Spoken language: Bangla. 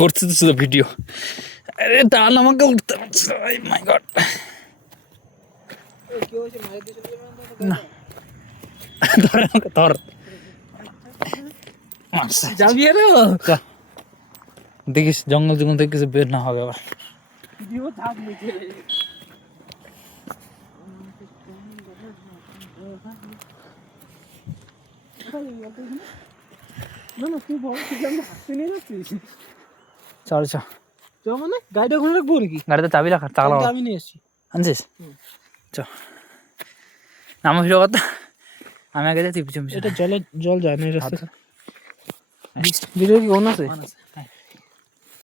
করছে তো শুধু ভিডিও। আরে টান আমাকে উঠতে পারছে মাই গড। না ধর আমাকে ধর। যাবি রে দেখিস জঙ্গল জঙ্গল থেকে কিছু বের না হবে আবার। ভিডিও থাক নিচে না না তুই বল তুই আমি হাসতে নিয়ে যাচ্ছিস। চল চ চ মানে গাড়িটা ওখানে রাখবো নাকি? গাড়িতে চাবি রাখার চালা আমি নিয়ে এসছি। আনছিস? চ আমার ভিডিও কথা আমি আগে যাই তুই পিছন পিছন। এটা জল যায় না এই রাস্তা। ভিডিও কি অন আছে?